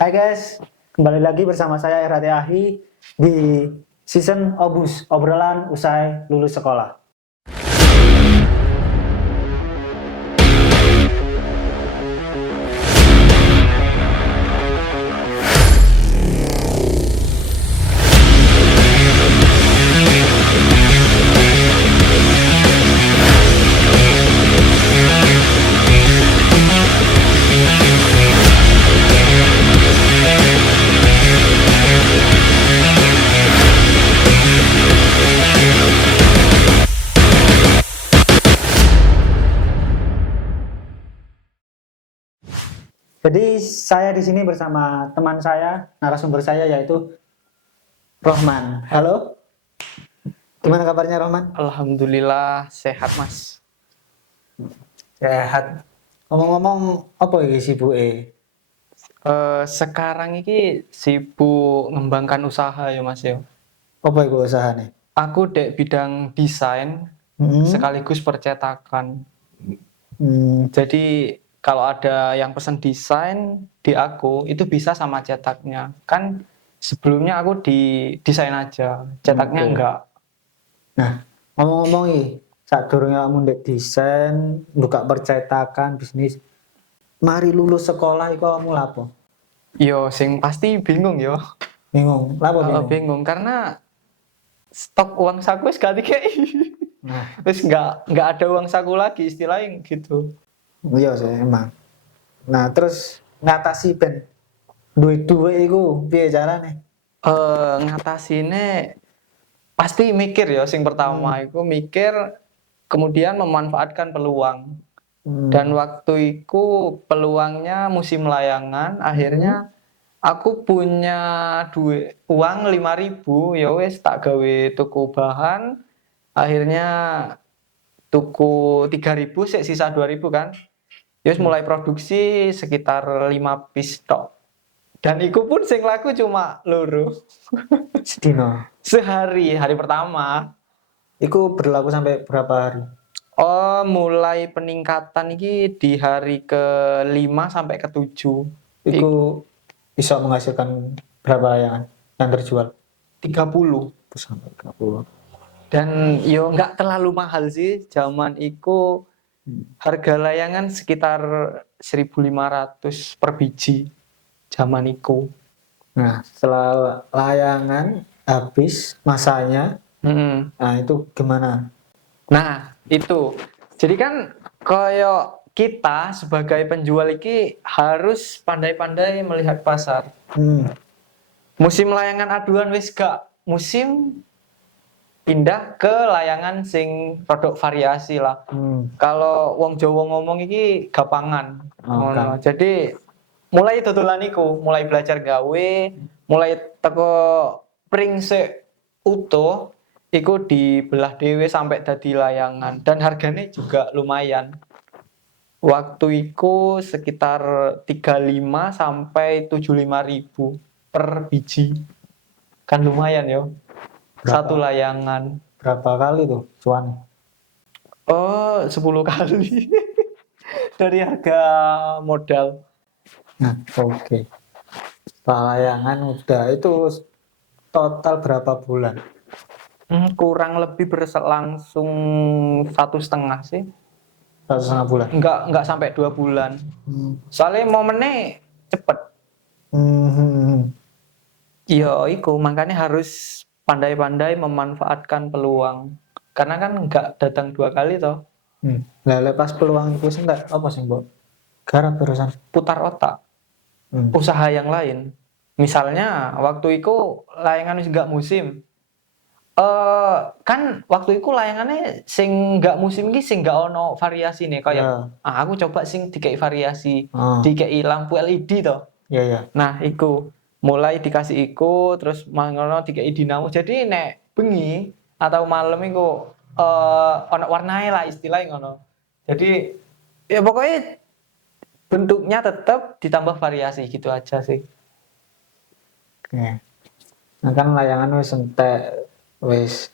Hai guys, kembali lagi bersama saya RAT Ahi di season Obus, obrolan usai lulus sekolah. Jadi saya di sini bersama teman saya, narasumber saya yaitu Rohman. Halo, gimana kabarnya Rohman? Alhamdulillah sehat mas. Sehat. Ngomong-ngomong, apa ini sibuke? Sekarang ini sibuk ngembangkan usaha ya mas ya. Apa itu usahanya? Aku dek bidang desain sekaligus percetakan. Jadi kalau ada yang pesen desain di aku itu bisa sama cetaknya. Kan sebelumnya aku di desain aja, cetaknya Oke. enggak. Nah, ngomong-ngomong nih, saat durungnya kamu ndek desain, buka percetakan, bisnis, mari lulus sekolah itu kamu lapo? Yo sing pasti bingung yo. Bingung, lapo bingung? Bingung karena stok uang saku wis gak dikei. Nah, Terus nggak ada uang saku lagi istilahnya gitu. iya sih emang. Nah, terus ngatasi ben duit-duit iku piye carane? Ngatasinnya pasti mikir ya. Sing Hmm. pertama itu mikir, kemudian memanfaatkan peluang. Dan Hmm. waktu itu peluangnya musim layangan. Hmm. Akhirnya aku punya duit uang 5.000, ya wes tak gawe tuku bahan. Akhirnya tuku 3.000, sisa 2.000 kan. Ya wes Hmm. mulai produksi sekitar 5 piece tok. Dan iku pun sing laku cuma loro. Sedino. Sehari, hari pertama. Iku berlaku sampai berapa hari? Oh, mulai peningkatan ini di hari ke-5 sampai ke-7. Iku bisa menghasilkan berapa yang terjual? 30. Sampai 30. Dan yo nggak terlalu mahal sih. Zaman itu harga layangan sekitar 1.500 per biji. Zaman itu. Nah, setelah layangan habis masanya, Mm-mm. nah itu gimana? Nah, itu. Jadi kan koyo kita sebagai penjual ini harus pandai-pandai melihat pasar. Hmm. Musim layangan aduan wis gak musim, pindah ke layangan sing produk variasi lah. Hmm. Kalau wong Jawa ngomong iki gapangan. Oh, Ngono. kan. Jadi mulai dodolan iku, mulai belajar gawe, mulai teko pring sik utuh iku dibelah dhewe sampai dadi layangan dan harganya juga lumayan. Waktu itu sekitar 35 sampai 75.000 per biji. Kan lumayan ya. Satu Berapa layangan. berapa kali tuh cuan? Oh, 10 kali dari harga modal. Nah, oke. Layangan udah itu total berapa bulan? Kurang lebih berlangsung 1,5 sih. 1,5 bulan. Enggak sampai 2 bulan. Hmm. Soalnya momennya cepet. Hmm. Iya, iku makanya harus pandai-pandai memanfaatkan peluang. Karena kan enggak datang 2 kali toh. Hmm. Lah lepas peluang itu sih enggak apa sih, Mbok? Garap terusan. Putar otak, Hmm. usaha yang lain. Misalnya waktu itu layangan wis enggak musim. Kan waktu itu layangannya sing enggak musim iki sing enggak ono variasi nih kayak Ya. aku coba sing dikei variasi, Oh, dikei lampu LED toh. ya ya. Nah, iku mulai dikasih iku terus mangono dikei dinamo. Jadi nek bengi atau malam iku ono warnanya lah istilahnya ngono. Jadi ya pokoknya bentuknya tetap ditambah variasi gitu aja sih. Oke. Nah, kan layangan wis entek wis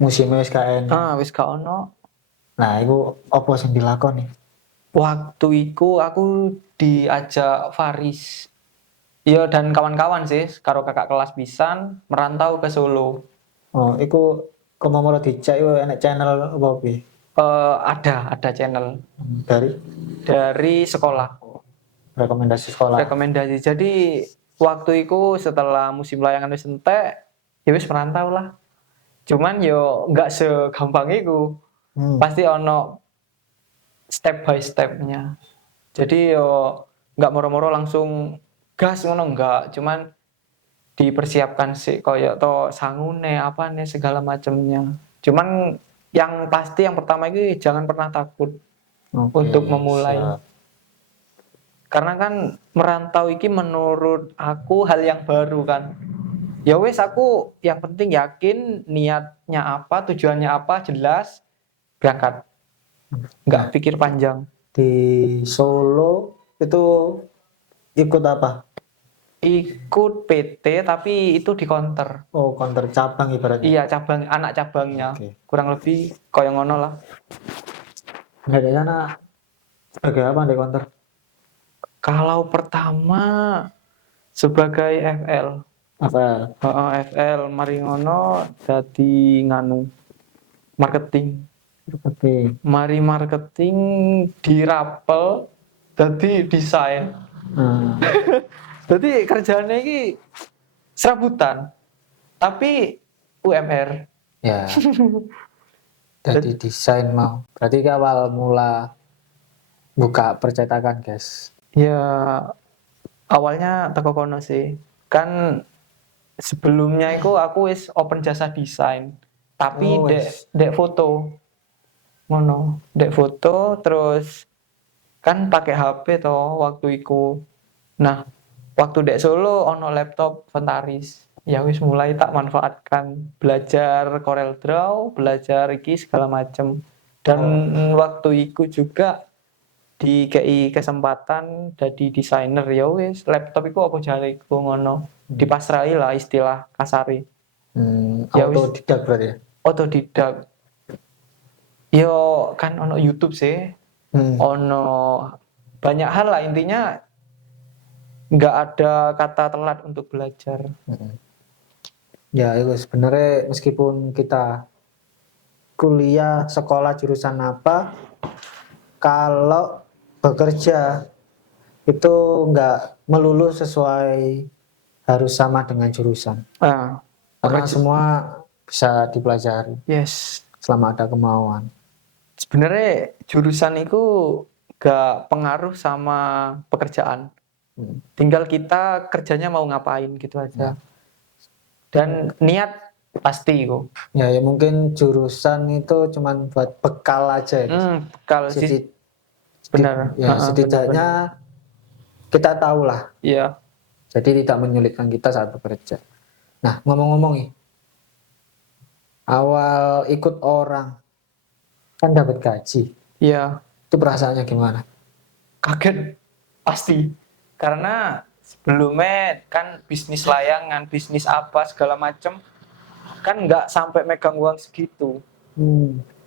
musimnya wis gak enak. Wis gak ono. Nah, itu apa sing dilakoni? Waktu itu aku diajak Faris. Iya dan kawan-kawan sih, karo kakak kelas pisan merantau ke Solo. Oh, iku kemamoro dicek yo enek channel apa piye? Ada channel Dari dari sekolah rekomendasi sekolah. rekomendasi. Jadi waktu itu setelah musim layangan wis entek, ya wis merantau lah. Cuman yo nggak segampang itu. Hmm. Pasti ono step by stepnya. Jadi yo nggak moro-moro langsung gas ngono nggak. Cuman dipersiapkan sih koyo to sangune apa nih segala macamnya. Cuman yang pasti yang pertama itu jangan pernah takut Oke, untuk memulai. siap. Karena kan merantau iki menurut aku hal yang baru kan. Ya wes aku yang penting yakin niatnya apa, tujuannya apa, jelas berangkat. Nggak Nah, pikir panjang. di Solo itu ikut apa? Ikut PT tapi itu di counter. Oh, counter cabang ibaratnya. Iya, cabang anak cabangnya. Oke. Kurang lebih koyo ngono lah. Nggak ada sana sebagai apa di counter? Kalau pertama sebagai FL. Apa? FL mari ngono dadi nganu marketing. Seperti. Mari marketing dirapel dadi desain. Nah, Jadi kerjaannya ini serabutan, tapi UMR. ya, jadi desain mau. Berarti ke awal mula buka percetakan, guys. Ya awalnya teko kono sih. Kan sebelumnya itu aku wis open jasa desain, tapi Oh, wes. dek foto. Ngono, dek foto terus kan pakai HP toh waktu itu. Nah, waktu dek Solo ono laptop Ventaris. Ya wis mulai tak manfaatkan belajar Corel Draw, belajar iki segala macem. Dan waktu itu juga dikei kesempatan jadi desainer ya wis laptop iku apa jare iku ngono. Dipasrahi lah istilah kasari. Ya wis Autodidak berarti ya? otodidak. Yo kan ono YouTube sih, ono banyak hal lah intinya nggak ada kata telat untuk belajar. Ya, itu sebenarnya meskipun kita kuliah, sekolah jurusan apa, kalau bekerja itu nggak melulu sesuai harus sama dengan jurusan. Nah, Karena semua bisa dipelajari yes. selama ada kemauan. Sebenarnya jurusan itu gak pengaruh sama pekerjaan. Tinggal kita kerjanya mau ngapain gitu aja. Dan niat pasti kok. Ya, ya mungkin jurusan itu cuman buat bekal aja. Bekal sih. Benar. Ya, setidaknya kita tahu lah. Iya. Jadi tidak menyulitkan kita saat bekerja. Nah, ngomong-ngomong nih, awal ikut orang kan dapat gaji. Iya. Itu perasaannya gimana? Kaget pasti. Karena sebelumnya kan bisnis layangan, bisnis apa segala macam kan nggak sampai megang uang segitu.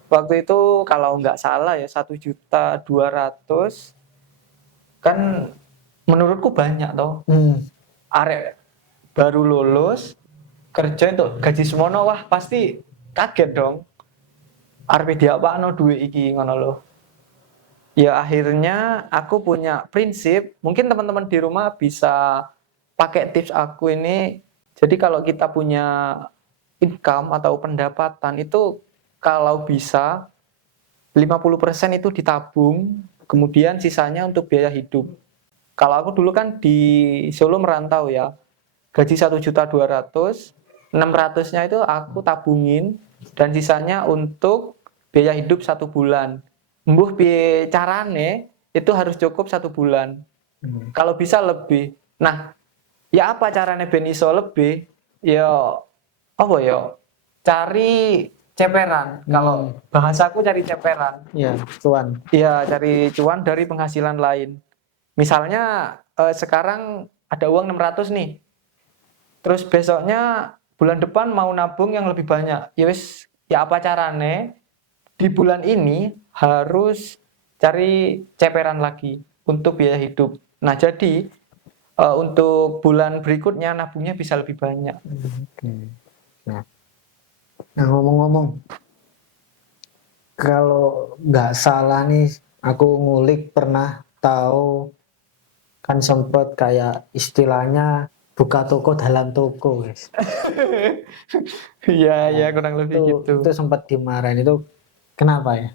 Waktu itu kalau nggak salah ya 1.200.000 kan menurutku banyak toh. Arek baru lulus kerja itu gaji semono wah pasti kaget dong. Arep diapakno duit iki ngono loh. Ya akhirnya aku punya prinsip, mungkin teman-teman di rumah bisa pakai tips aku ini. Jadi kalau kita punya income atau pendapatan itu kalau bisa 50% itu ditabung, kemudian sisanya untuk biaya hidup. Kalau aku dulu kan di Solo merantau ya, gaji 1.200.000, 600-nya itu aku tabungin dan sisanya untuk biaya hidup 1 bulan. Mbuh piye carane itu harus cukup 1 bulan. Kalau bisa lebih. Nah, ya apa caranya ben iso lebih? Ya apa ya? Cari ceperan. Kalau bahasaku cari ceperan. Iya, cuan. Ya, cari cuan dari penghasilan lain. Misalnya sekarang ada uang 600 nih. Terus besoknya bulan depan mau nabung yang lebih banyak. Ya wis, ya apa carane? Di bulan ini harus cari ceperan lagi untuk biaya hidup. Nah, jadi untuk bulan berikutnya nabungnya bisa lebih banyak. Oke. Nah, ngomong-ngomong, kalau nggak salah nih, aku ngulik pernah tahu kan sempet kayak istilahnya buka toko dalam toko, guys. Iya, ya Nah, kurang lebih itu gitu. sempat dimarahin itu kenapa ya?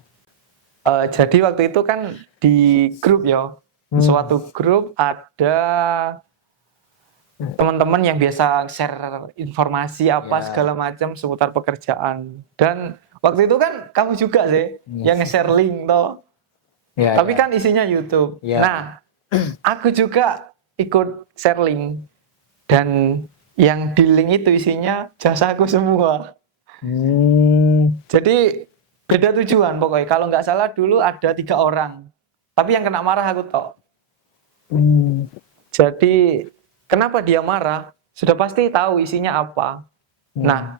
Jadi waktu itu kan di grup ya, suatu grup ada teman-teman yang biasa share informasi apa Ya. segala macam seputar pekerjaan. Dan waktu itu kan kamu juga sih yang nge-share link toh. Ya, Tapi ya. kan isinya YouTube. Ya. Nah, aku juga ikut share link dan yang di link itu isinya jasaku semua. Jadi beda tujuan pokoknya. Kalau nggak salah dulu ada 3 orang, tapi yang kena marah aku toh. Jadi kenapa dia marah? Sudah pasti tahu isinya apa. Nah,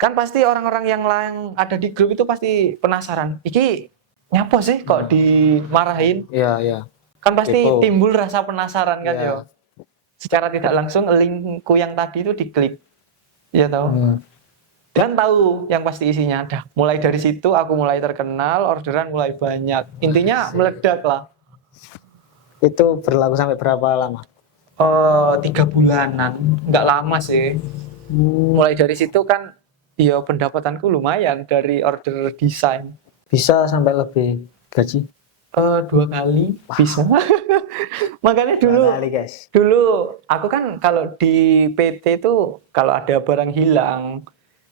kan pasti orang-orang yang lain ada di grup itu pasti penasaran. Iki nyapa sih kok dimarahin? Ya, ya. Kan pasti Kepo. timbul rasa penasaran kan Ya. yo. Secara tidak langsung linkku yang tadi itu diklik. Ya tahu. Dan tahu yang pasti isinya. Dah, mulai dari situ aku mulai terkenal, orderan mulai banyak. Intinya meledak lah. Itu berlaku sampai berapa lama? 3 bulanan, nggak lama sih. Mulai dari situ kan, ya pendapatanku lumayan dari order desain. Bisa sampai lebih gaji? 2 kali bisa. Makanya dulu, Guys. dulu aku kan kalau di PT itu kalau ada barang hilang,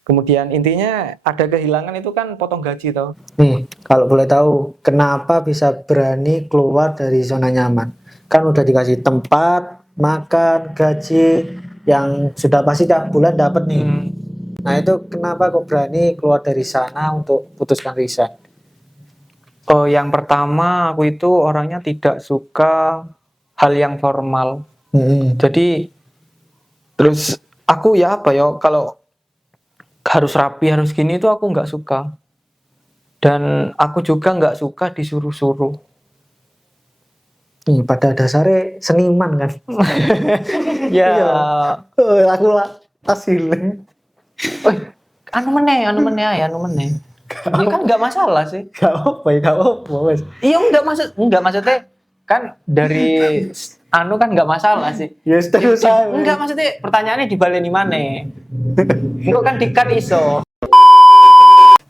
kemudian intinya ada kehilangan itu kan potong gaji toh. Nih, kalau boleh tahu, kenapa bisa berani keluar dari zona nyaman? Kan udah dikasih tempat, makan, gaji, yang sudah pasti tiap bulan dapat nih. Nah, itu kenapa kok berani keluar dari sana untuk putuskan resign? Yang pertama aku itu orangnya tidak suka hal yang formal. Jadi terus aku ya apa ya kalau harus rapi harus gini itu aku nggak suka. Dan aku juga nggak suka disuruh-suruh. Nih, pada dasarnya seniman kan? Ya, Aku lah hasilnya. anu meneh ya, anu meneh. Ya kan nggak masalah sih. Gak apa ya, gak apa wes. Iya nggak maksudnya kan dari anu kan nggak masalah sih. Ya terus saya. Enggak maksudnya pertanyaannya dibaleni mana? Enggak kan dikat iso.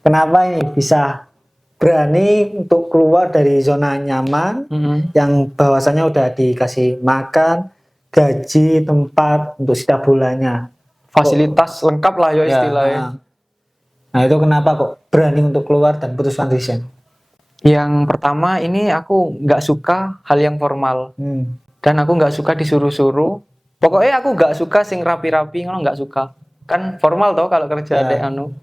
Kenapa ini bisa berani untuk keluar dari zona nyaman yang bahwasannya udah dikasih makan, gaji, tempat untuk setiap bulannya, Fasilitas lengkap lah ya ya, istilahnya. nah itu kenapa kok berani untuk keluar dan putuskan resign? Yang pertama ini aku nggak suka hal yang formal dan aku nggak suka disuruh-suruh. Pokoknya aku nggak suka sing rapi-rapi ngono nggak suka. Kan formal toh kalau kerja Ya. dek anu.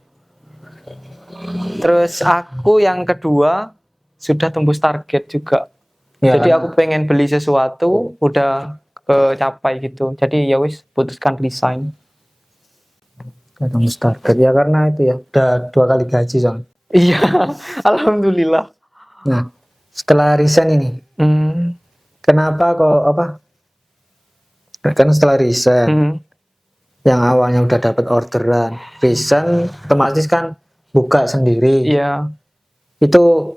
Terus aku yang kedua sudah tembus target juga. Ya, Jadi kan? aku pengen beli sesuatu udah kecapai gitu. Jadi ya wis putuskan resign. Tembus target ya karena itu ya udah 2 kali gaji soalnya. Iya, alhamdulillah. Nah, setelah resign ini, kenapa kok apa? Kan setelah resign, yang awalnya udah dapat orderan, resign, otomatis kan buka sendiri. Iya. Itu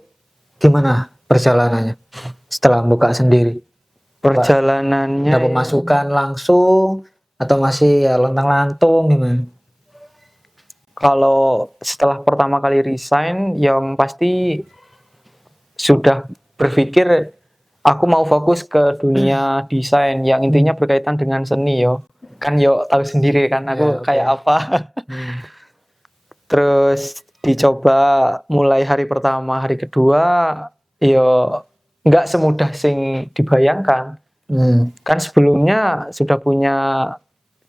gimana perjalanannya setelah buka sendiri? Perjalanannya Ada pemasukan langsung atau masih ya lontang-lantung gimana? kalau setelah pertama kali resign yang pasti sudah berpikir aku mau fokus ke dunia desain yang intinya berkaitan dengan seni yo. Kan yo tahu sendiri kan aku Ya, kayak apa. Terus dicoba mulai hari pertama, hari kedua yo nggak semudah sing dibayangkan. Kan sebelumnya sudah punya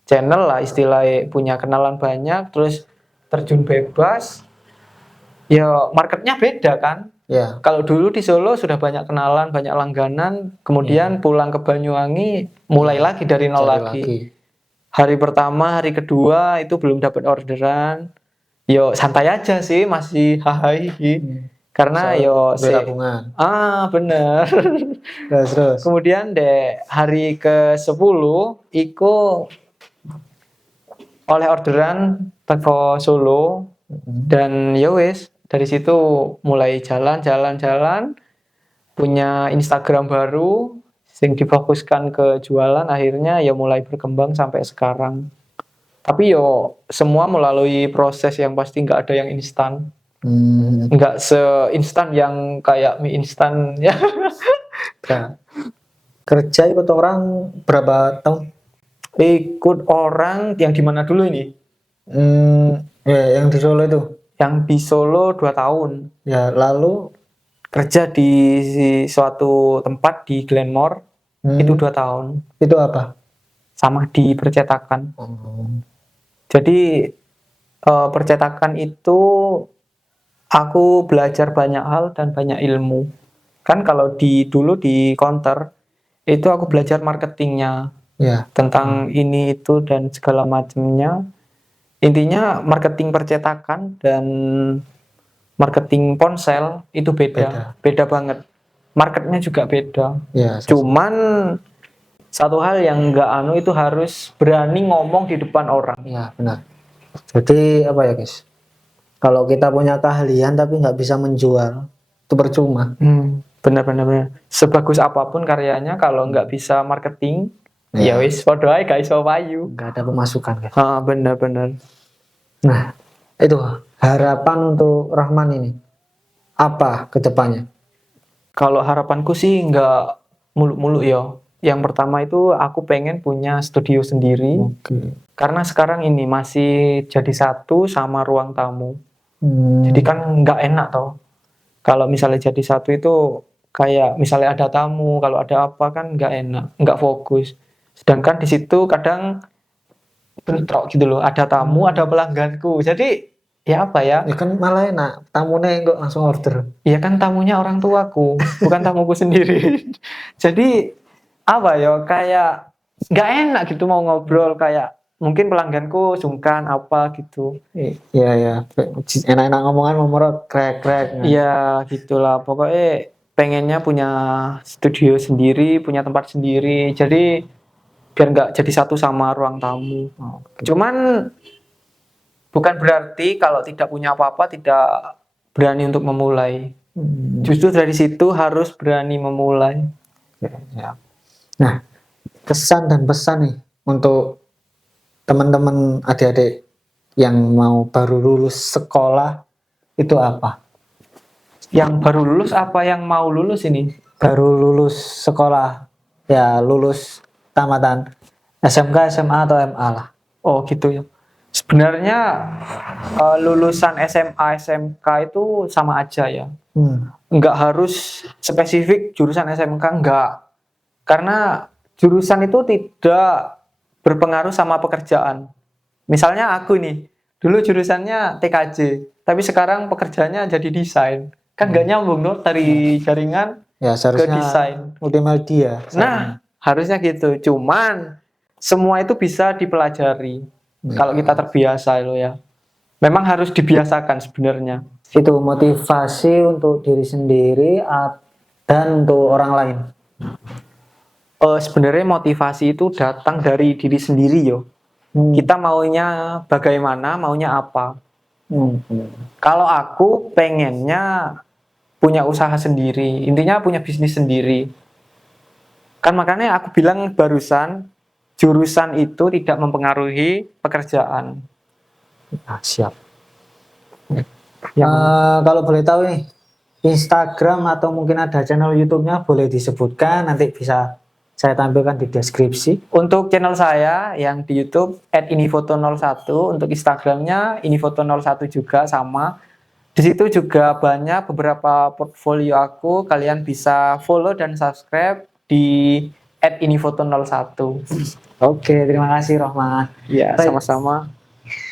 channel lah istilahnya, punya kenalan banyak, terus terjun bebas. Ya marketnya beda kan. Ya. Kalau dulu di Solo sudah banyak kenalan, banyak langganan, kemudian pulang ke Banyuwangi mulai lagi dari nol lagi. Hari pertama, hari kedua itu belum dapat orderan. Yo santai aja sih, masih hahaha. Karena duit tabungan. Bener. Terus. Kemudian hari ke-10 iku oleh orderan teko Solo dan ya wis dari situ mulai jalan punya Instagram baru yang difokuskan ke jualan, akhirnya ya mulai berkembang sampai sekarang. Tapi semua melalui proses yang pasti, nggak ada yang instan. Nggak seinstan yang kayak mie instan ya. Nah, kerja ikut orang berapa tahun? Ikut orang yang di mana dulu ini? Ya, yang di Solo itu. Yang di Solo 2 tahun. Ya, lalu Kerja di suatu tempat di Glenmore itu 2 tahun. Itu apa? Sama di percetakan. Jadi percetakan itu aku belajar banyak hal dan banyak ilmu. Kan kalau dulu di counter itu aku belajar marketingnya. Ya. Tentang ini itu dan segala macamnya. Intinya marketing percetakan dan marketing ponsel itu beda banget. Marketnya juga beda. Ya, Cuman satu hal yang nggak itu harus berani ngomong di depan orang. Ya, benar. Jadi apa ya guys? Kalau kita punya keahlian tapi nggak bisa menjual, itu percuma. Benar. Sebagus apapun karyanya kalau nggak bisa marketing, ya wis podo ae gak iso payu. Nggak ada pemasukan guys. Benar. Nah, itu harapan untuk Rahman ini. Apa ke depannya? Kalau harapanku sih nggak muluk-muluk ya. Yang pertama itu aku pengen punya studio sendiri. Karena sekarang ini masih jadi satu sama ruang tamu. Jadi kan nggak enak toh. Kalau misalnya jadi satu itu kayak misalnya ada tamu, kalau ada apa kan nggak enak, nggak fokus. Sedangkan di situ kadang bentrok gitu loh, ada tamu, ada pelangganku. Jadi ya apa ya? Ya kan malah enak, tamunya kok langsung order. Iya kan tamunya orang tuaku, bukan tamuku sendiri. Jadi apa ya? Kayak nggak enak gitu mau ngobrol, kayak mungkin pelangganku sungkan apa gitu. Iya. Enak-enak ngomongan nomor krek. Iya gitulah. Pokoknya pengennya punya studio sendiri, punya tempat sendiri. Jadi biar nggak jadi satu sama ruang tamu. Cuman bukan berarti kalau tidak punya apa-apa tidak berani untuk memulai. Justru dari situ harus berani memulai. Ya. Nah, kesan dan pesan nih untuk teman-teman adik-adik yang mau baru lulus sekolah itu apa? Yang baru lulus apa yang mau lulus ini? Baru lulus sekolah, ya lulus tamatan SMK, SMA atau MA lah. Oh gitu ya. Sebenarnya lulusan SMA, SMK itu sama aja ya. Enggak harus spesifik jurusan SMK, enggak. Karena jurusan itu tidak berpengaruh sama pekerjaan. Misalnya aku nih, dulu jurusannya TKJ, tapi sekarang pekerjaannya jadi desain. Kan nggak nyambung loh dari jaringan ya, ke desain. Multimedia. Nah, harusnya gitu. Cuman semua itu bisa dipelajari. Kalau kita terbiasa loh ya. Memang harus dibiasakan sebenarnya. Itu motivasi untuk diri sendiri dan untuk orang lain. Sebenarnya motivasi itu datang dari diri sendiri yo. Kita maunya bagaimana, maunya apa. Kalau aku pengennya punya usaha sendiri, intinya punya bisnis sendiri. Kan makanya aku bilang barusan, jurusan itu tidak mempengaruhi pekerjaan. Siap. Kalau boleh tahu nih, Instagram atau mungkin ada channel YouTube-nya boleh disebutkan, nanti bisa saya tampilkan di deskripsi. Untuk channel saya yang di YouTube @inifoto01, untuk Instagramnya inifoto01 juga sama. Di situ juga banyak beberapa portfolio aku, kalian bisa follow dan subscribe di @inifoto01. Oke, terima kasih Rohman. Ya, sama-sama.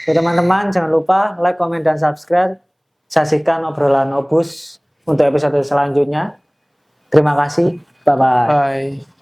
Teman-teman jangan lupa like, komen, dan subscribe. Saksikan obrolan Obus untuk episode selanjutnya. Terima kasih. Bye-bye. Bye.